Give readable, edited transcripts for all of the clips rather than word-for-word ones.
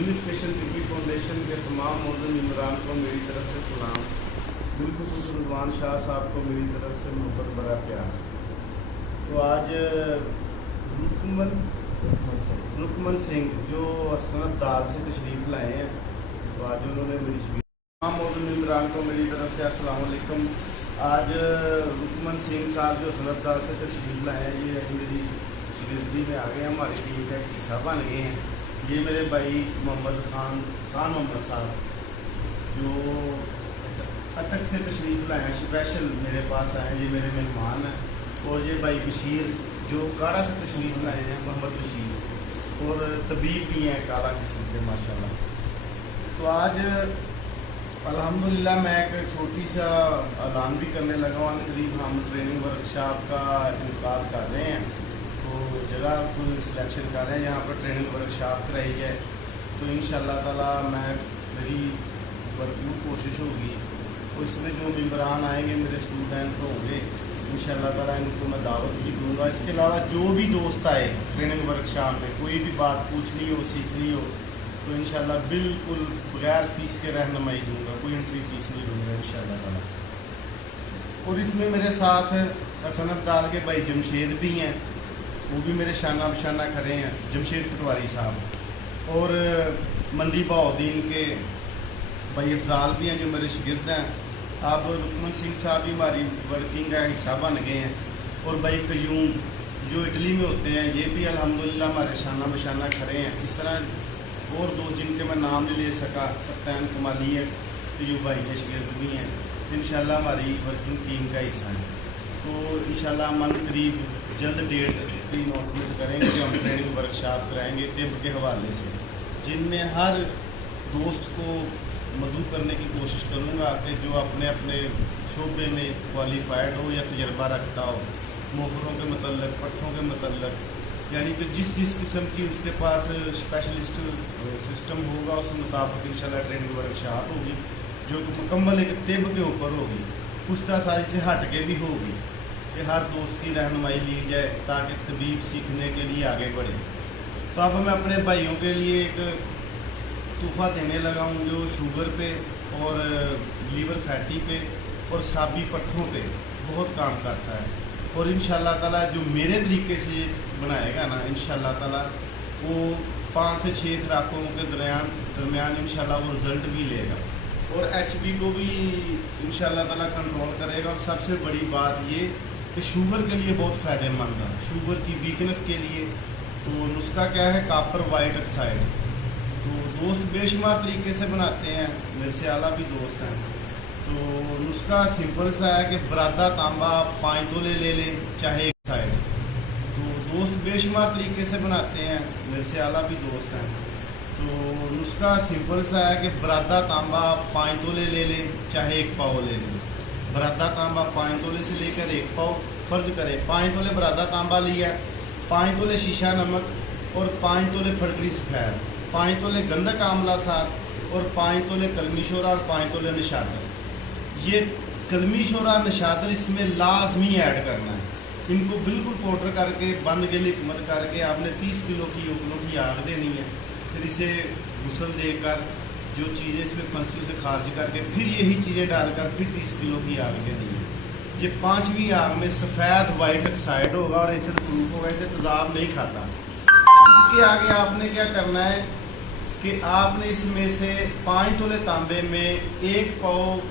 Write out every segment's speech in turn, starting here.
Unification तिब्बी foundation के तमाम मौजूद इमरान को मेरी तरफ से सलाम। बिल्कुल रज़वान शाह साहब को मेरी तरफ से मोहब्बत बड़ा प्यार। तो आज रुकमन सिंह जो सनत दाल से तशरीफ़ लाए हैं, तो आज उन्होंने मेरी तमाम मौजूद इमरान को मेरी तरफ से अस्सलाम वालेकुम। आज रुकमन सिंह साहब जो सनत दाल से तशरीफ़ लाए हैं, ये मेरी शिरकती में आ गए, हमारी टीम का एक हिस्सा बन गए हैं। ये मेरे भाई मोहम्मद खान मोहम्मद साहब जो अटक से तशरीफ़ लाए हैं, स्पेशल मेरे पास आए हैं, ये मेरे मेहमान हैं। और ये भाई बशीर जो कारा से तशरीफ़ लाए हैं, मोहम्मद बशीर, और तबीब भी हैं काला किस्म के माशाल्लाह। तो आज अल्हम्दुलिल्लाह मैं एक छोटी सा ऐलान भी करने लगा हूँ। करीब हम ट्रेनिंग वर्कशॉप का इनकार कर रहे हैं, तो जगह को सिलेक्शन कर रहे हैं जहाँ पर ट्रेनिंग वर्कशॉप कराई है। तो इंशाअल्लाह ताला मेरी भरपूर कोशिश होगी। तो इसमें जो मेम्बरान आएंगे मेरे स्टूडेंट होंगे, इंशाअल्लाह ताला इनको मैं दावत भी दूँगा। इसके अलावा जो भी दोस्त आए ट्रेनिंग वर्कशॉप में, कोई भी बात पूछनी हो सीखनी हो, तो इंशाअल्लाह बिल्कुल बगैर फ़ीस के रहनुमाई दूँगा, कोई एंट्री फ़ीस नहीं दूँगा इंशाअल्लाह ताला। और इसमें मेरे साथ सनत दाल के भाई जमशेद भी हैं, वो भी मेरे शाना बशाना खड़े हैं, जमशेद पटवारी साहब। और मंडी बहाउद्दीन के भाई अफजाल भी हैं जो मेरे शागिर्द हैं। अब रुकमन सिंह साहब भी हमारी वर्किंग का हिस्सा बन गए हैं। और भाई कयूम जो इटली में होते हैं, ये भी अल्हम्दुलिल्लाह हमारे शाना बशाना खड़े हैं। इस तरह और दो जिनके मैं नाम नहीं ले सका, सत्तान कमाली है, तो ये भाई के शागिर्द भी हैं, इंशाअल्लाह हमारी वर्किंग टीम का हिस्सा है। तो इंशाअल्लाह मन करीब जल्द डेट की अनाउंसमेंट करेंगे जो हम ट्रेनिंग वर्कशॉप कराएंगे तिब के हवाले से, जिनमें हर दोस्त को मदद करने की कोशिश करूँगा कि जो अपने अपने शोबे में क्वालिफाइड हो या तजर्बा रखता हो, मोहरों के मतलब, पट्ठों के मतलब, यानी कि जिस किस्म की उसके पास स्पेशलिस्ट सिस्टम होगा, उस मुताबिक इंशाल्लाह ट्रेनिंग वर्कशॉप होगी जो कि मुकम्मल एक तिब के ऊपर होगी, पुश्ता साजी से हट के भी होगी, कि हर दोस्त की रहनुमाई ली जाए ताकि तबीब सीखने के लिए आगे बढ़े। तो अब मैं अपने भाइयों के लिए एक तोहफ़ा देने लगा हूँ जो शुगर पे और लीवर फैटी पे और साबी पट्ठों पे बहुत काम करता है। और इंशाअल्लाह ताला जो मेरे तरीके से बनाएगा ना, इंशाअल्लाह ताला वो 5 से 6 खुराकों के दरमियान इंशाअल्लाह वो रिज़ल्ट भी लेगा और HP को भी इंशाअल्लाह ताला कंट्रोल करेगा। और सबसे बड़ी बात ये कि शुगर के लिए बहुत फ़ायदेमंद है, शुगर की वीकनेस के लिए। तो नुस्खा क्या है, कॉपर वाइट ऑक्साइड। तो दोस्त बेशुमार तरीके से बनाते हैं, मेरे से आला भी दोस्त हैं। तो नुस्खा सिंपल सा है कि बरादा तांबा 5 तोले ले लें, चाहे एक साइड। तो दोस्त बेशुमार तरीके से बनाते हैं, मेरे से आला भी दोस्त हैं। तो नुस्खा सिंपल सा है कि बरादा तांबा 5 तोले ले लें, चाहे 1 पाव ले लें। बरादा तांबा 5 तोले से लेकर 1 पाव, फ़र्ज़ करें 5 तोले बरादा तांबा लिया, 5 तोले शीशा नमक और 5 तोले फटकरी सफ़ेद, 5 तोले गंधक आमला साथ और 5 तोले कलमी शोरा और 5 तोले निशादर। ये कलमी शोरा निशादर इसमें लाजमी ऐड करना है। इनको बिल्कुल पाउडर करके बंद के लिए मत करके आपने 30 किलो की उगलों की आग देनी है। फिर इसे गुसल देकर जो चीज़ें इसमें फंसी उसे खारिज करके फिर यही चीज़ें डालकर फिर 30 किलो की आग देनी है। ये 5वीं आग में सफ़ेद वाइट ऑक्साइड होगा और इसे प्रूफ होगा, इसे तेज़ाब नहीं खाता। इसके आगे आपने क्या करना है कि आपने इसमें से 5 तोले तांबे में 1 पाव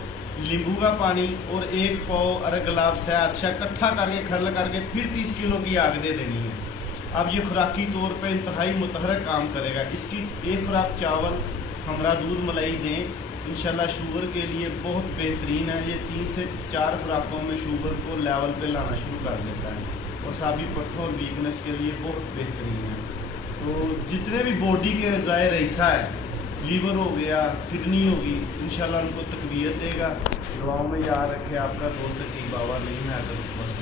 नींबू का पानी और 1 पाव अरग गुलाब शहद इकट्ठा करके खरल करके फिर 30 किलो की आग दे देनी है। अब ये खुराकी तौर पे इंतहाई मुतहरक काम करेगा। इसकी 1 खुराक चावल हमरा दूध मलाई दें, इंशाल्लाह शुगर के लिए बहुत बेहतरीन है। ये 3 से 4 खुराकों में शुगर को लेवल पे लाना शुरू कर देता है और साबी पट्ठों और वीकनेस के लिए बहुत बेहतरीन है। तो जितने भी बॉडी के ज़ाहिर हिस्सा है, लीवर हो गया, किडनी होगी, इंशाल्लाह उनको तकवीत देगा। दुआओं में याद रखे, आपका दोस्त की बाबा नहीं है।